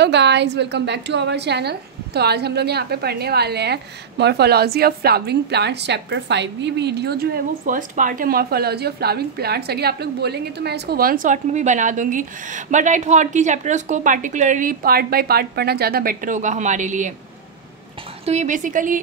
Hello guys, welcome back to our channel. तो आज हम लोग यहाँ पे पढ़ने वाले हैं morphology of flowering plants chapter 5। ये वीडियो जो है वो फर्स्ट पार्ट है मॉर्फोलॉजी ऑफ फ्लावरिंग प्लांट्स। अगर आप लोग बोलेंगे तो मैं इसको वन शॉट में भी बना दूंगी, बट आई थॉट कि चैप्टर्स को पार्टिकुलरली पार्ट बाय पार्ट पढ़ना ज़्यादा बेटर होगा हमारे लिए। तो ये बेसिकली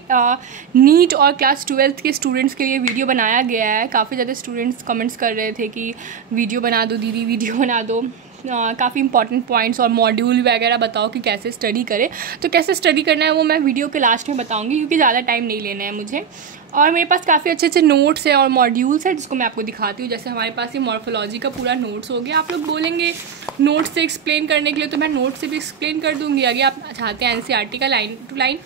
नीट और क्लास 12th के स्टूडेंट्स के लिए वीडियो बनाया गया है। काफ़ी ज़्यादा स्टूडेंट्स कमेंट्स कर रहे थे कि वीडियो बना दो दीदी, वीडियो बना दो, काफ़ी इंपॉर्टेंट पॉइंट्स और मॉड्यूल वगैरह बताओ कि कैसे स्टडी करें। तो कैसे स्टडी करना है वो मैं वीडियो के लास्ट में बताऊंगी, क्योंकि ज़्यादा टाइम नहीं लेना है मुझे। और मेरे पास काफ़ी अच्छे अच्छे नोट्स हैं और मॉड्यूल्स हैं जिसको मैं आपको दिखाती हूँ। जैसे हमारे पास ये मॉर्फोलॉजी का पूरा नोट्स हो गया। आप लोग बोलेंगे नोट्स से एक्सप्लेन करने के लिए, तो मैं नोट्स से भी एक्सप्लेन कर दूँगी। अगर आप चाहते हैं NCERT का लाइन टू लाइन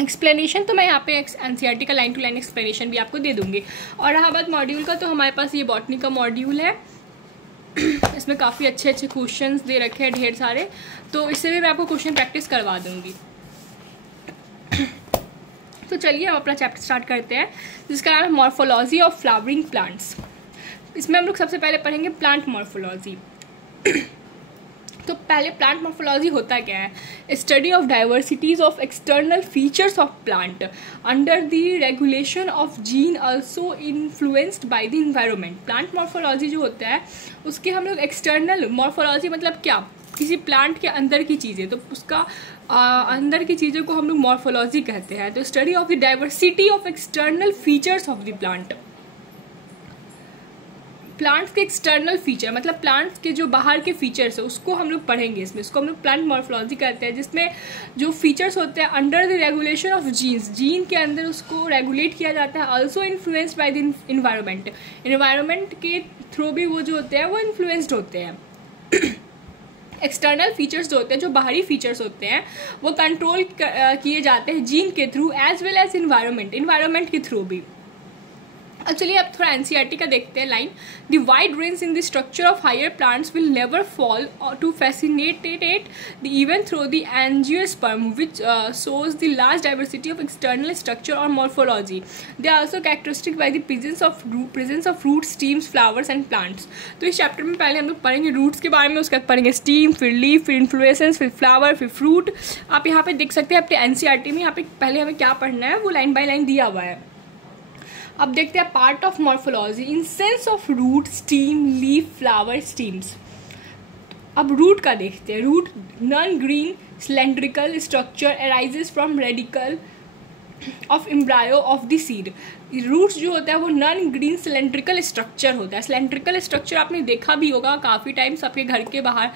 एक्सप्लेनेशन, तो मैं यहाँ पे NCERT का लाइन टू लाइन एक्सप्लेनेशन भी आपको दे दूँगी। और रहा बात मॉड्यूल का, तो हमारे पास ये बॉटनी का मॉड्यूल है। इसमें काफ़ी अच्छे अच्छे क्वेश्चंस दे रखे हैं ढेर सारे, तो इससे भी मैं आपको क्वेश्चन प्रैक्टिस करवा दूँगी। तो चलिए हम अपना चैप्टर स्टार्ट करते हैं, जिसका नाम है मॉर्फोलॉजी ऑफ फ्लावरिंग प्लांट्स। इसमें हम लोग सबसे पहले पढ़ेंगे प्लांट मॉर्फोलॉजी। तो पहले प्लांट मॉर्फोलॉजी होता क्या है? Study of diversities of external features of plant under the regulation of gene also influenced by the environment. Plant morphology जो होता है उसके हम लोग एक्सटर्नल मॉर्फोलॉजी मतलब क्या, किसी प्लांट के अंदर की चीज़ें, तो उसका अंदर की चीज़ों को हम लोग मॉर्फोलॉजी कहते हैं। तो study of the diversity of external features of the plant. Plants के एक्सटर्नल फीचर मतलब प्लांट्स के जो बाहर के फीचर्स है उसको हम लोग पढ़ेंगे इसमें। इसको हम लोग प्लांट मॉर्फोलॉजी कहते हैं, जिसमें जो फीचर्स होते हैं under the regulation of genes, gene के अंदर उसको रेगुलेट किया जाता है। Also influenced by the environment, environment के थ्रू भी वो जो होते हैं वो इन्फ्लुएंस्ड होते हैं। एक्सटर्नल फीचर्स जो होते हैं, जो बाहरी फीचर्स होते हैं, वो कंट्रोल किए जाते हैं जीन के through as well as environment के थ्रू भी। अब चलिए अब थोड़ा NCERT का देखते हैं line. The wide range in the structure of higher plants will never fail to fascinate the even through the angiosperm which shows the large diversity of external structure और morphology. They are also characteristic by the presence of root, stems, flowers and plants. तो इस chapter में पहले हम लोग पढ़ेंगे roots के बारे में, उसके बाद पढ़ेंगे स्टीम, फिर लीफ, फिर इन्फ्लोरेसेंस, फिर फ्लावर, फिर फ्रूट। आप यहाँ पे देख सकते हैं अपने NCERT में यहाँ पे पहले हमें क्या पढ़ना है वो लाइन बाय लाइन दिया हुआ है। अब देखते हैं part of morphology in sense of root, stem, leaf, flower, stems. अब रूट का देखते हैं। Root non green cylindrical structure arises from radicle of embryo of the seed. Roots जो होता है वो नॉन ग्रीन सिलेंड्रिकल स्ट्रक्चर होता है। सिलेंड्रिकल स्ट्रक्चर आपने देखा भी होगा काफ़ी टाइम्स आपके घर के बाहर,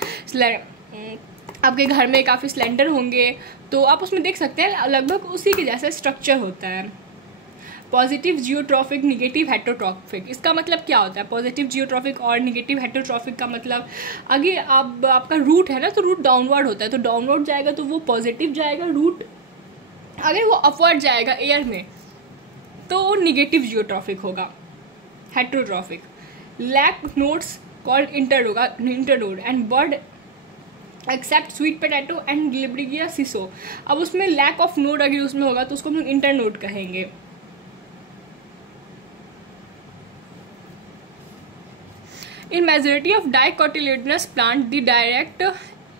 आपके घर में काफ़ी सिलेंडर होंगे तो आप उसमें देख सकते हैं लगभग उसी के जैसा स्ट्रक्चर होता है। Positive geotropic, negative heterotrophic. इसका मतलब क्या होता है? पॉजिटिव जियोट्रॉफिक और निगेटिव हेटरोट्रॉफिक का मतलब, अगर आपका रूट है ना तो रूट डाउनवर्ड होता है, तो डाउनवर्ड जाएगा तो वो पॉजिटिव जाएगा। रूट अगर वो अपवर्ड जाएगा एयर में तो वो निगेटिव जियोट्रॉफिक होगा, heterotrophic. Lack nodes called internode and bud except sweet potato and गिलिब्रिगिया सिसो। अब उसमें लैक ऑफ नोड अगर उसमें होगा तो उसको हम लोग इंटरनोड कहेंगे। In majority of dicotyledonous plant, the direct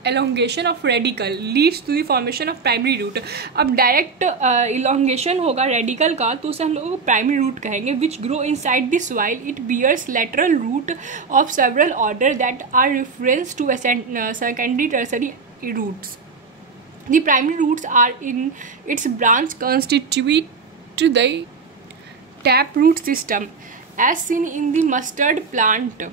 elongation of radicle leads to the formation of primary root। अब डायरेक्ट elongation होगा रेडिकल का तो उसे हम लोग प्राइमरी रूट कहेंगे, which grow inside the soil. It bears lateral root of several order that are reference to secondary tertiary roots. The primary roots are in its branch constitute the taproot system as seen in the mustard plant।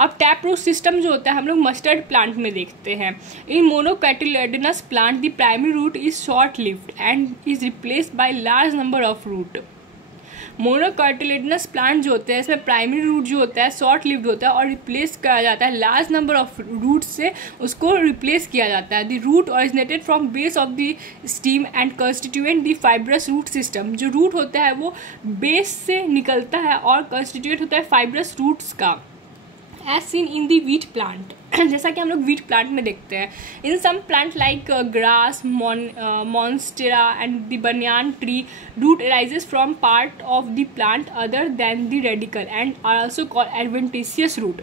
अब tap root system जो होता है हम लोग mustard plant में देखते हैं। In monocotyledonous plant the primary root is short lived and is replaced by large number of root. Monocotyledonous plant जो होते हैं इसमें प्राइमरी रूट जो होता है शॉर्ट लिव्ड होता है और रिप्लेस किया जाता है लार्ज नंबर ऑफ रूट से, उसको रिप्लेस किया जाता है। The root originated from base of the stem and constituent the fibrous root system. जो रूट होता है वो बेस से निकलता है और कंस्टिट्यूएंट होता है फाइब्रस रूट्स का। As seen in the wheat plant, जैसा कि हम लोग वीट प्लांट में देखते हैं। In some plant like grass, monstera and the banyan tree, root arises from part of the plant other than the radicle and are also called adventitious root.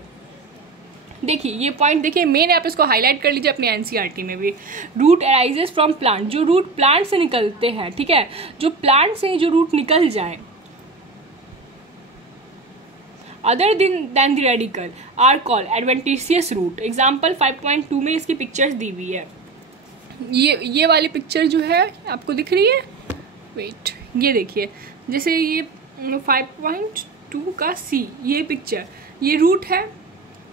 देखिए ये point देखिए मेन, आप इसको highlight कर लीजिए अपने एनसीईआरटी में भी। रूट अराइजेस फ्रॉम प्लांट, जो रूट प्लांट से निकलते हैं, ठीक है, जो प्लांट से जो रूट निकल जाए, other than the radicle are called adventitious root. Example 5.2 में इसकी पिक्चर्स दी हुई है। ये वाली पिक्चर जो है आपको दिख रही है, वेट, ये देखिए, जैसे ये 5.2 का सी, ये पिक्चर, ये रूट है,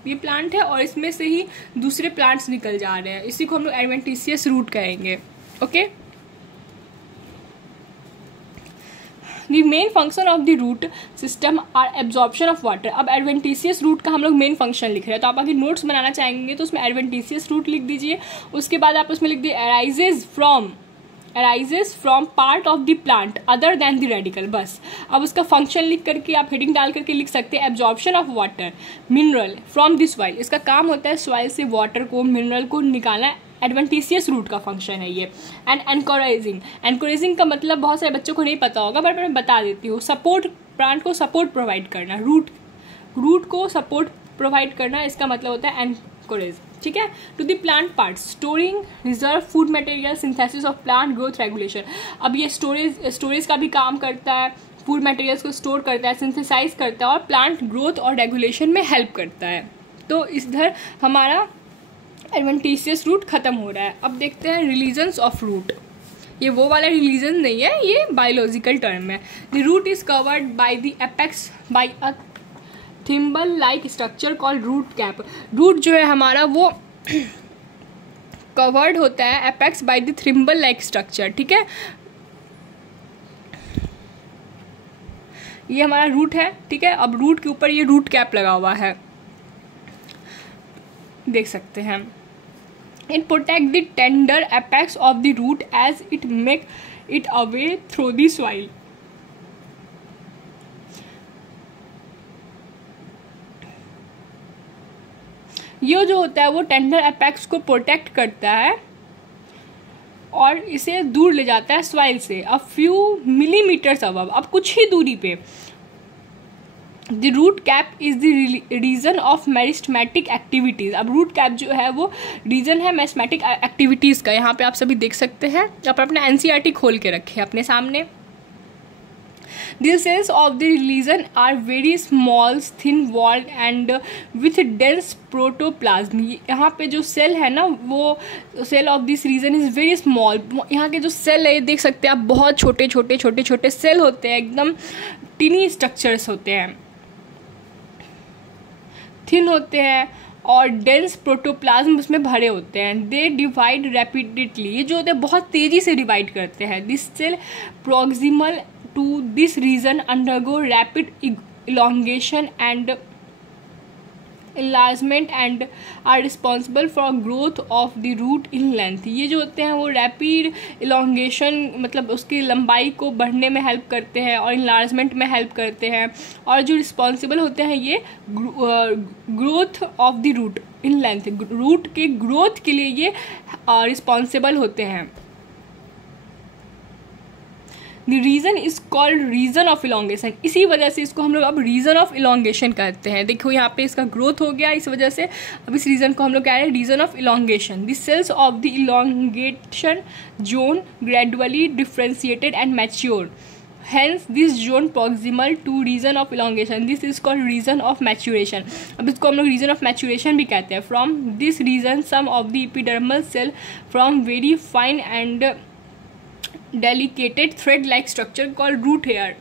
ये प्लांट है, और इसमें से ही दूसरे प्लांट्स निकल जा रहे हैं, इसी को हम लोग एडवेंटिशियस रूट कहेंगे। Okay, the main function of the root system are absorption of water. अब एडवेंटिशियस रूट का हम लोग मेन फंक्शन लिख रहे हैं, तो आप अगर नोट्स बनाना चाहेंगे तो उसमें एडवेंटिशियस रूट लिख दीजिए। उसके बाद आप उसमें लिख दिए arises from part of the plant other than the radical, बस। अब उसका फंक्शन लिख करके आप हेडिंग डाल करके लिख सकते हैं absorption of water mineral from the soil. इसका काम होता है सॉइल से वाटर को, मिनरल को निकालना, एडवेंटिशियस रूट का फंक्शन है ये। एंड एनकरेजिंग का मतलब बहुत सारे बच्चों को नहीं पता होगा, बट मैं बता देती हूँ। सपोर्ट, प्लांट को सपोर्ट प्रोवाइड करना, रूट को सपोर्ट प्रोवाइड करना, इसका मतलब होता है एनकरेज, ठीक है। To the plant part, storing reserve food material, synthesis of plant growth regulation. अब ये स्टोरेज का भी काम करता है, फूड मटेरियल्स को स्टोर करता है, सिंथेसाइज करता है, और प्लांट ग्रोथ और रेगुलेशन में हेल्प करता है। तो इधर हमारा एडवेंटिशियस रूट खत्म हो रहा है। अब देखते हैं रिलीजन्स ऑफ रूट। ये वो वाला रिलीजन नहीं है, ये बायोलॉजिकल टर्म है। The root is covered by the apex by a thimble like structure called root cap. Root जो है हमारा वो कवर्ड होता है apex by the thimble like structure, ठीक है। ये हमारा रूट है, ठीक है। अब रूट के ऊपर ये रूट कैप लगा हुआ है, देख सकते हैं। It protect the tender apex of the root as it make it away through the soil. ये जो होता है वो टेंडर एपेक्स को प्रोटेक्ट करता है और इसे दूर ले जाता है सॉइल से, अ फ्यू मिलीमीटर्स अबव, अब कुछ ही दूरी पे। The root cap is the region of meristematic activities. अब रूट कैप जो है वो रीजन है मेरिस्टेमेटिक एक्टिविटीज का। यहाँ पे आप सभी देख सकते हैं, आप अपना एनसीईआरटी खोल के रखें अपने सामने। The cells of the region are very small, thin walled and with dense protoplasm. यहाँ पे जो सेल है ना, वो cell of this region is very small. यहाँ के जो सेल है देख सकते हैं आप, बहुत छोटे छोटे छोटे छोटे सेल होते हैं, एकदम टिनी स्ट्रक्चर्स होते हैं, थिन होते हैं और डेंस प्रोटोप्लाज्म उसमें भरे होते हैं। दे डिवाइड रैपिडली, ये जो होते हैं बहुत तेज़ी से डिवाइड करते हैं। This cell proximal to this region undergo rapid elongation and enlargement and are responsible for growth of the root in length. ये जो होते हैं वो रैपिड elongation मतलब उसकी लंबाई को बढ़ने में हेल्प करते हैं और enlargement में हेल्प करते हैं, और जो रिस्पॉन्सिबल होते हैं ये growth of the root in length, root के ग्रोथ के लिए ये रिस्पॉन्सिबल होते हैं। The region is called region of elongation, इसी वजह से इसको हम लोग अब रीजन ऑफ इलोंगेशन कहते हैं। देखो यहाँ पे इसका ग्रोथ हो गया, इस वजह से अब इस रीजन को हम लोग कह रहे हैं region of elongation. The cells of the elongation zone gradually differentiated and mature, hence this zone proximal to region of elongation, this is called region of maturation। अब इसको हम लोग region of maturation भी कहते हैं। from this region some of the epidermal cell from very fine and delicate thread like structure called root hair.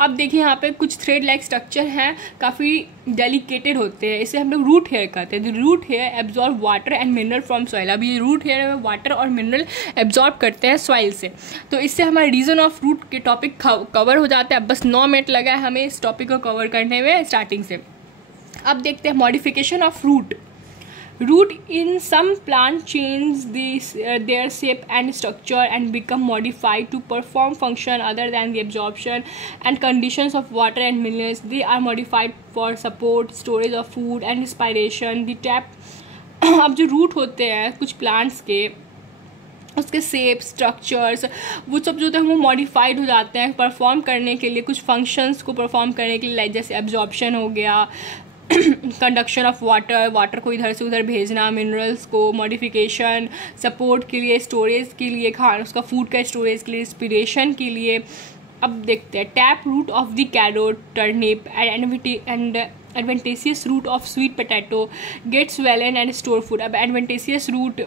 अब देखिए यहाँ पे कुछ थ्रेड लाइक स्ट्रक्चर हैं, काफ़ी डेलिकेटेड होते हैं, इसे हम लोग रूट हेयर कहते हैं। Root hair absorb water and mineral from soil. अब ये रूट हेयर में वाटर और मिनरल एब्जॉर्ब करते हैं सॉइल से। तो इससे हमारा रीजन ऑफ रूट के टॉपिक कवर हो जाता है। अब बस 9 मिनट लगा है हमें इस टॉपिक को कवर करने में स्टार्टिंग से। अब देखते हैं modification of root. Root in some plant change their shape and structure and become modified to perform function other than the absorption and conditions of water and minerals. They are modified for support, storage of food and respiration. The tap अब जो root होते हैं कुछ plants के, उसके shape structures वो सब जो होते हैं वो मॉडिफाइड हो जाते हैं परफॉर्म करने के लिए, कुछ फंक्शंस को परफॉर्म करने के लिए, जैसे एब्जॉर्प्शन हो गया, कंडक्शन ऑफ वाटर को इधर से उधर भेजना, मिनरल्स को मॉडिफिकेशन, सपोर्ट के लिए, स्टोरेज के लिए, खाना उसका फूड का स्टोरेज के लिए, इंस्पिरेशन के लिए। अब देखते हैं tap root of the carrot, turnip and adventitious root of sweet potato get swollen and store food. अब एडवेंटेशियस रूट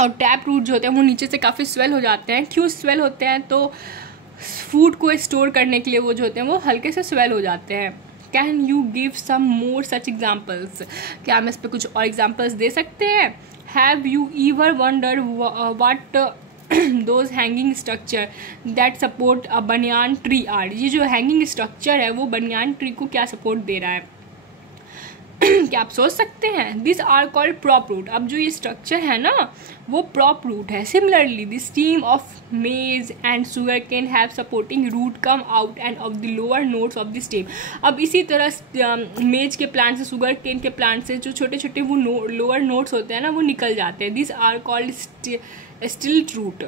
और टैप रूट जो होते हैं वो नीचे से काफ़ी स्वेल हो जाते हैं। क्यों स्वेल होते हैं? तो फूड को स्टोर करने के लिए वो जो होते हैं वो हल्के से स्वेल हो जाते हैं। Can you give some more such examples? क्या हम इस पर कुछ और एग्जाम्पल्स दे सकते हैं? Have you ever wonder what those hanging structure that support a banyan tree are? ये जो हैंगिंग स्ट्रक्चर है वो बनियान ट्री को क्या सपोर्ट दे रहा है? क्या आप सोच सकते हैं? This are called prop root. अब जो ये स्ट्रक्चर है ना वो प्रॉप रूट है। Similarly the stem of maize and sugar cane have supporting root come out and of the lower nodes of the stem. अब इसी तरह मेज के प्लांट से, शुगर केन के प्लांट से जो छोटे छोटे वो लोअर नोट्स होते हैं ना वो निकल जाते हैं। This are called stilt root.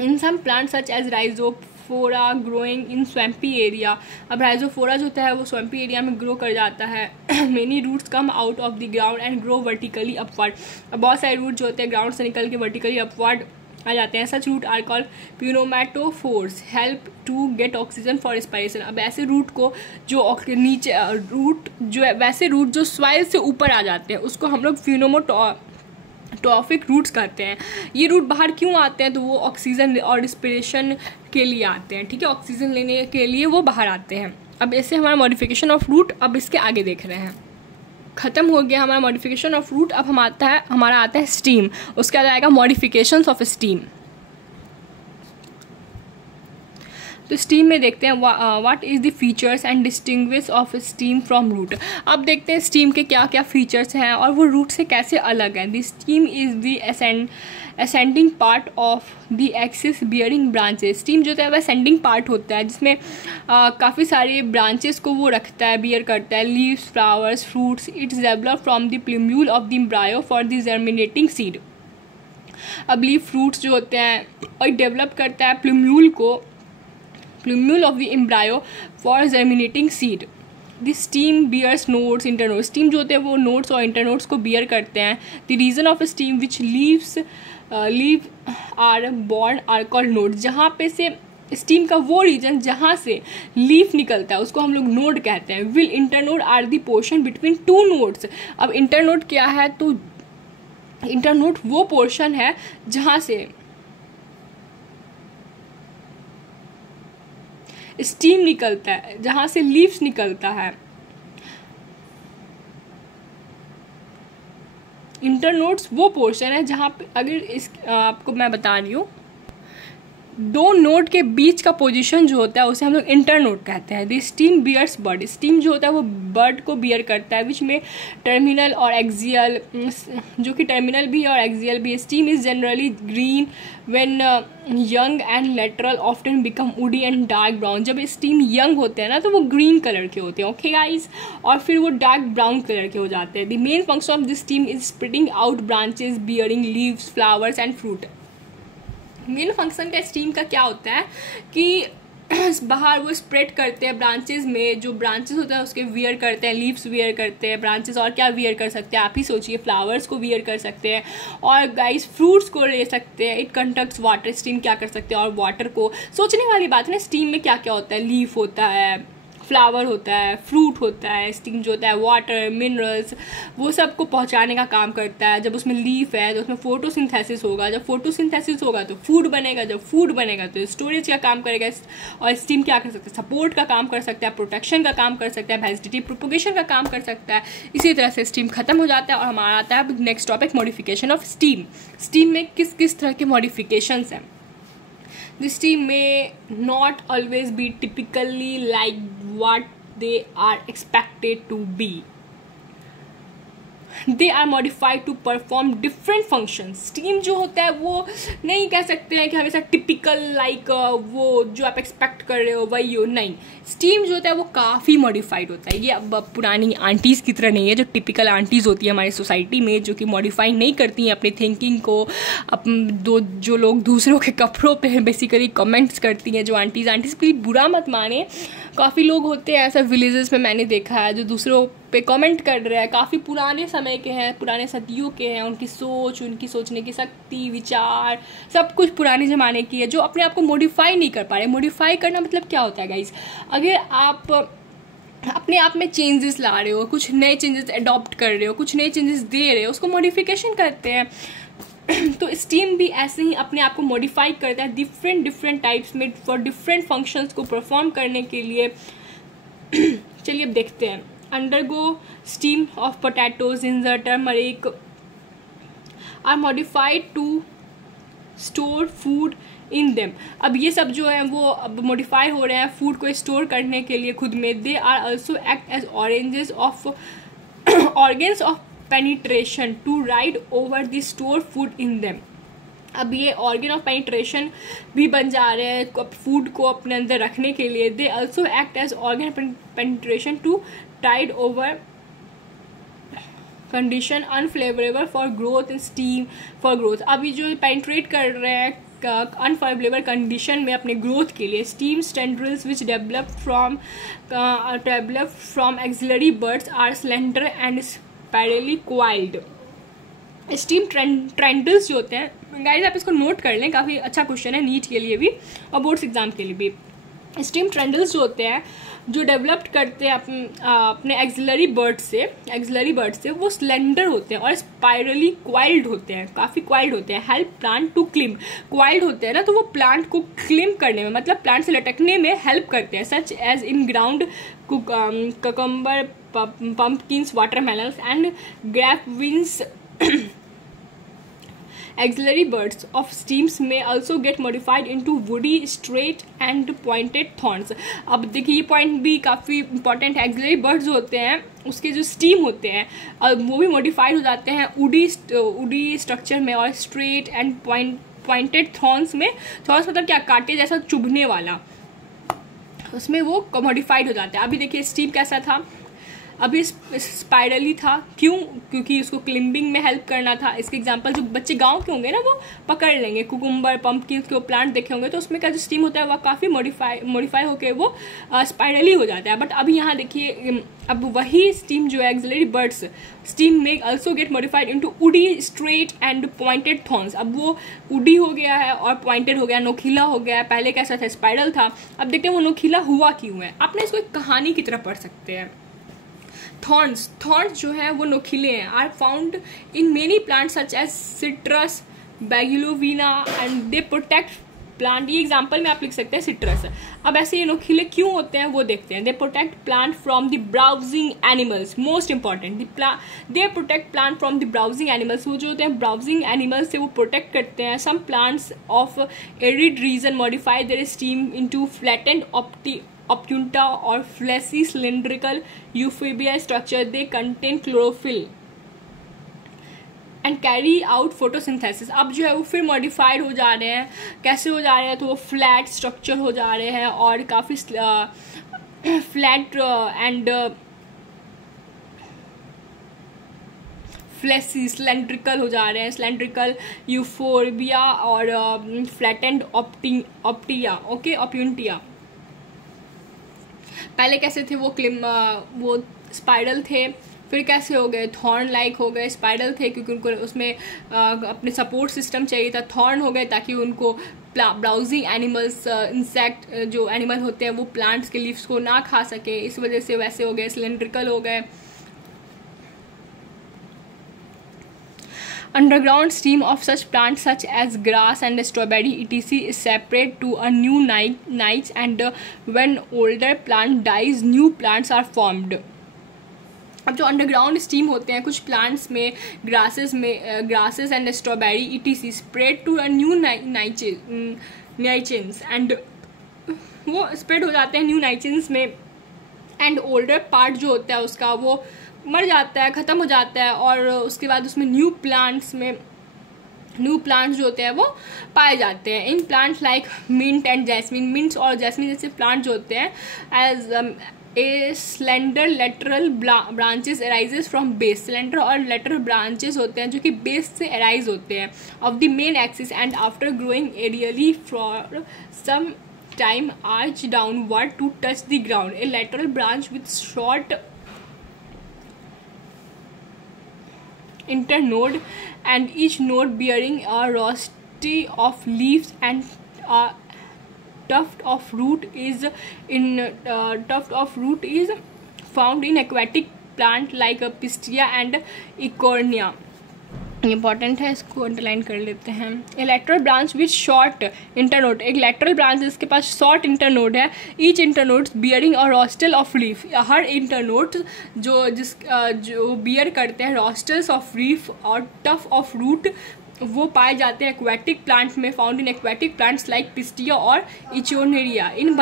In some plant such as rhizophora growing in swampy area. अब राइजोफोरा जो होता है वो स्वैम्पी एरिया में ग्रो कर जाता है। Many roots come out of the ground and grow vertically upward. अब बहुत सारे रूट जो होते हैं ग्राउंड से निकल के वर्टिकली अपवर्ड आ जाते हैं। Such root are called pneumatophores help to get oxygen for respiration. अब ऐसे रूट को जो नीचे रूट जो है वैसे रूट जो सॉइल से ऊपर आ जाते हैं उसको हम लोग ट्रॉफिक रूट्स कहते हैं। ये रूट बाहर क्यों आते हैं? तो वो ऑक्सीजन और रिस्पिरेशन के लिए आते हैं। ठीक है, ऑक्सीजन लेने के लिए वो बाहर आते हैं। अब ऐसे हमारा मॉडिफिकेशन ऑफ रूट अब इसके आगे देख रहे हैं। ख़त्म हो गया हमारा मॉडिफिकेशन ऑफ रूट। अब हमारा आता है स्टीम। उसके बाद आएगा मॉडिफिकेशंस ऑफ स्टीम। तो स्टीम में देखते हैं what is the features and distinguish of stem from root. अब देखते हैं स्टीम के क्या क्या फीचर्स हैं और वो रूट से कैसे अलग हैं। The steam is the ascending part of the axis bearing branches. Steam जो होता है वह असेंडिंग पार्ट होता है जिसमें काफ़ी सारे ब्रांचेस को वो रखता है, बियर करता है। Leaves, flowers, fruits. It's develop from the plumule of the embryo for the germinating seed. अब लीव फ्रूट्स जो होते हैं और डेवलप करता है plumule of the embryo for germinating seed. The stem bears nodes, internodes. Stem जो होते हैं वो nodes और internodes को bear करते हैं. The region of stem which leaves are born are called nodes. जहाँ पे से स्टीम का वो रीजन जहाँ से लीफ निकलता है उसको हम लोग नोड कहते हैं। Will internode are the portion between two nodes. अब इंटरनोड क्या है? तो इंटरनोड वो पोर्शन है जहाँ से स्टीम निकलता है, जहाँ से लीव्स निकलता है। इंटरनोड्स वो पोर्शन है जहाँ पे अगर आपको मैं बता रही हूँ दो नोड के बीच का पोजीशन जो होता है उसे हम लोग इंटरनोड कहते हैं। The stem bears bud. Stem जो होता है वो बर्ड को बियर करता है विच में टर्मिनल और एक्सियल, जो कि टर्मिनल भी है और एक्सियल भी है। Steam is generally green when young and lateral often become woody and dark brown. जब स्टीम यंग होते हैं ना तो वो ग्रीन कलर के होते हैं, ओके गाइस, और फिर वो डार्क ब्राउन कलर के हो जाते हैं। The main function of this steam is spreading out branches bearing leaves, flowers and fruit. Main function का स्टीम का क्या होता है कि बाहर वो स्प्रेड करते हैं ब्रांचेस में, जो ब्रांचेस होता है उसके वियर करते हैं, लीव्स वियर करते हैं, ब्रांचेस और क्या वियर कर सकते हैं आप ही सोचिए, फ्लावर्स को वियर कर सकते हैं और गाइस फ्रूट्स को ले सकते हैं। It conducts water. स्टीम क्या कर सकते हैं और वाटर को, सोचने वाली बात है ना, स्टीम में क्या क्या होता है, लीफ होता है, फ्लावर होता है, फ्रूट होता है। स्टीम जो होता है वाटर, मिनरल्स, वो सब को पहुंचाने का काम करता है। जब उसमें लीफ है तो उसमें फोटोसिंथेसिस होगा, जब फोटोसिंथेसिस होगा तो फूड बनेगा, जब फूड बनेगा तो स्टोरेज का काम करेगा। और स्टीम क्या कर सकता है? सपोर्ट का काम कर सकता है, प्रोटेक्शन का काम कर सकता है, वेजिटेटिव प्रोपोगेशन का काम कर सकता है। इसी तरह से स्टीम खत्म हो जाता है और हमारा आता है next topic modification of steam. Steam में किस किस तरह के मॉडिफिकेशंस हैं? The steam may not always be typically like what they are expected to be. They are modified to perform different functions. Steam जो होता है वो नहीं कह सकते हैं कि हमेशा टिपिकल लाइक वो जो आप एक्सपेक्ट कर रहे हो वही हो, नहीं। स्टीम जो होता है वो काफ़ी मॉडिफाइड होता है। ये अब पुरानी आंटीज़ की तरह नहीं है जो टिपिकल आंटीज़ होती है हमारी सोसाइटी में, जो कि मॉडिफाई नहीं करती हैं अपनी थिंकिंग को। जो लोग दूसरों के कपड़ों पे बेसिकली कमेंट्स करती हैं, जो आंटीज़ प्लीज बुरा मत माने, काफ़ी लोग होते हैं ऐसा विलेजेस में मैंने देखा है जो दूसरों पे कमेंट कर रहे हैं, काफ़ी पुराने समय के हैं, पुराने सदियों के हैं, उनकी सोच, उनकी सोचने की शक्ति, विचार, सब कुछ पुराने ज़माने की है, जो अपने आप को मॉडिफाई नहीं कर पा रहे। मॉडिफाई करना मतलब क्या होता है गाइज? अगर आप अपने आप में चेंजेस ला रहे हो, कुछ नए चेंजेस अडॉप्ट कर रहे हो, कुछ नए चेंजेस दे रहे हो, उसको मॉडिफिकेशन करते हैं। तो स्टीम भी ऐसे ही अपने आप को मॉडिफाई करता है डिफरेंट टाइप्स में फॉर डिफरेंट फंक्शंस को परफॉर्म करने के लिए। चलिए अब देखते हैं। Undergo stem of potatoes, ginger, turmeric are modified to store food in them. अब ये सब जो है वो अब मॉडिफाई हो रहे हैं फूड को स्टोर करने के लिए खुद में। They are also act as organs of organs of penetration to ride over the store food in them. अब ये ऑर्गन ऑफ पेनिट्रेशन भी बन जा रहे हैं फूड को अपने अंदर रखने के लिए। They also act as organ penetration to ride over condition unfavourable for growth in stem for growth. अभी जो पेनिट्रेट कर रहे हैं अनफेवरेबल कंडीशन में अपने ग्रोथ के लिए। Stem tendrils which develop from axillary buds are slender and spirally coiled. Stem tendrils जो होते हैं गाइस, आप इसको नोट कर लें, काफ़ी अच्छा क्वेश्चन है नीट के लिए भी और बोर्ड्स एग्जाम के लिए भी। स्टीम ट्रेंडल्स जो होते हैं जो डेवलप्ड करते हैं अपने एक्सिलरी बर्ड से वो स्लेंडर होते हैं और स्पाइरली क्वाइल्ड होते हैं, काफ़ी क्वाइल्ड होते हैं। Help plant to climb, coiled होते हैं ना, तो वो प्लांट को क्लिम करने में, मतलब प्लांट से लटकने में हेल्प करते हैं। Such as in ground cucumber, pumpkins, watermelons and grapevines. Auxiliary birds of steams may also get modified into woody, straight and pointed thorns. अब देखिए ये पॉइंट भी काफ़ी इंपॉर्टेंट है। एक्सिलरी बर्ड्स होते हैं उसके जो स्टीम होते हैं वो भी मॉडिफाइड हो जाते हैं वुडी स्ट्रक्चर में और स्ट्रेट एंड पॉइंटेड थॉर्न्स में। थॉर्न्स मतलब क्या? कांटे जैसा चुभने वाला, उसमें वो मॉडिफाइड हो जाता है। अभी देखिए स्टीम कैसा था, अभी स्पाइरली था, क्यों? क्योंकि उसको क्लिम्बिंग में हेल्प करना था। इसके एग्जांपल जो बच्चे गांव के होंगे ना वो पकड़ लेंगे, कुकुम्बर, पंपकिन के प्लांट देखे होंगे, तो उसमें का जो स्टीम होता है वो काफ़ी मॉडिफाई होकर वो स्पाइरली हो जाता है। बट अभी यहाँ देखिए अब वही स्टीम जो है एक्सिलरी बर्ड्स स्टीम में also get modified into woody, straight and pointed thorns. अब वो वुडी हो गया है और पॉइंटेड हो गया, नोखीला हो गया है। पहले कैसा था? स्पाइरल था। अब देखते हैं वो नोखीला हुआ क्यों है। आपने इसको एक कहानी की तरह पढ़ सकते हैं। थॉर्न्स जो है वो नोखीले हैं, are found in many plant such as citrus, bougainvillea and they protect plant. ये एग्जाम्पल में आप लिख सकते हैं सिट्रस। अब ऐसे ये नोखीले क्यों होते हैं वो देखते हैं। दे protect plant from the browsing animals, most important, they protect plant from the browsing animals. वो जो होते हैं ब्राउजिंग एनिमल्स से वो प्रोटेक्ट करते हैं। Some plants of arid region modify their stem into flattened Opuntia or fleshy cylindrical यूफोबिया structure. They contain chlorophyll and carry out photosynthesis. अब जो है वो फिर मॉडिफाइड हो जा रहे हैं। कैसे हो जा रहे हैं? तो वो फ्लैट स्ट्रक्चर हो जा रहे हैं और काफ़ी फ्लैट एंड फ्लैसी सिलेंड्रिकल हो जा रहे हैं। सिलेंड्रिकल यूफोबिया और फ्लैटेंड ऑप्टिया, ओके, ऑप्यूंटिया। पहले कैसे थे? वो स्पाइरल थे, फिर कैसे हो गए? थॉर्न लाइक हो गए। स्पाइरल थे क्योंकि उनको उसमें अपने सपोर्ट सिस्टम चाहिए था। थॉर्न हो गए ताकि उनको ब्राउजिंग एनिमल्स, इंसेक्ट जो एनिमल होते हैं वो प्लांट्स के लीव्स को ना खा सके, इस वजह से वैसे हो गए। सिलेंड्रिकल हो गए। Underground steam of such plants such as grass and strawberry etc. is separate to a new niche and when older plant dies, new plants are formed. अब जो अंडरग्राउंड स्टीम होते हैं कुछ प्लांट्स में, grasses and strawberry etc. Spread to a new niches एंड वो spread हो जाते हैं न्यू नाइचेंस में। एंड ओल्डर पार्ट जो होता है उसका वो मर जाता है, ख़त्म हो जाता है और उसके बाद उसमें न्यू प्लांट्स जो होते हैं वो पाए जाते हैं। In plants like mint and jasmine, mints और जैस्मिन जैसे प्लांट जो होते हैं as a slender lateral branches arises from base. Slender और लेटरल ब्रांचेस होते हैं जो कि बेस से अराइज होते हैं of the main axis and after growing aerially for some time arch downward to touch the ground. A lateral branch with short internode, and each node bearing a rosette of leaves and a tuft of root is found in aquatic plant like Pistia and Eichhornia. Important है, इसको underline कर लेते हैं. A lateral branch with short internode, एक lateral branch जिसके पास short internode है. Each internode bearing और रॉस्टल ऑफ लीफ, हर इंटरनोड जो बियर करते हैं रॉस्टल्स ऑफ लीफ और टफ ऑफ रूट, वो पाए जाते हैं एक्वेटिक प्लांट में. Found in aquatic plants like Pistia और इचोनेरिया. In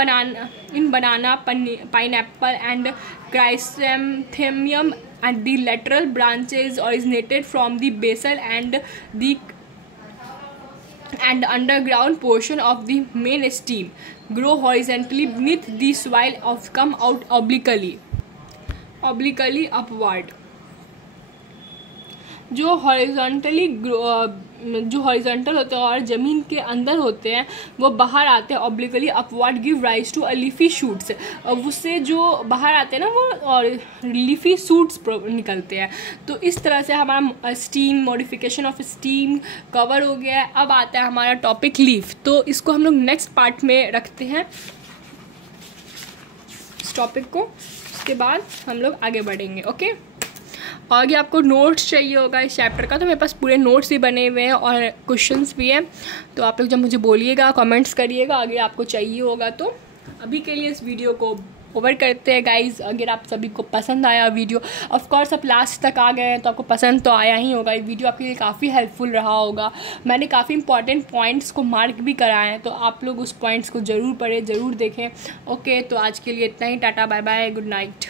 banana pineapple and chrysanthemum and the lateral branches originated from the basal and underground portion of the main stem, grow horizontally beneath the soil of come out obliquely upward. जो horizontal होते हैं और ज़मीन के अंदर होते हैं वो बाहर आते हैं obliquely upward, give rise to leafy shoots. उससे जो बाहर आते हैं ना वो और लीफी शूट्स निकलते हैं. तो इस तरह से हमारा steam, modification of steam cover हो गया है. अब आता है हमारा टॉपिक लीफ. तो इसको हम लोग नेक्स्ट पार्ट में रखते हैं इस टॉपिक को, उसके बाद हम लोग आगे बढ़ेंगे. ओके. आगे आपको नोट्स चाहिए होगा इस चैप्टर का, तो मेरे पास पूरे नोट्स भी बने हुए हैं और क्वेश्चंस भी हैं. तो आप लोग जब मुझे बोलिएगा, कमेंट्स करिएगा आगे आपको चाहिए होगा. तो अभी के लिए इस वीडियो को ओवर करते हैं गाइज. अगर आप सभी को पसंद आया वीडियो, ऑफ कोर्स आप लास्ट तक आ गए हैं तो आपको पसंद तो आया ही होगा. ये वीडियो आपके लिए काफ़ी हेल्पफुल रहा होगा. मैंने काफ़ी इंपॉर्टेंट पॉइंट्स को मार्क भी कराए हैं, तो आप लोग उस पॉइंट्स को ज़रूर पढ़ें, ज़रूर देखें. ओके, तो आज के लिए इतना ही. Tata, bye bye, good night.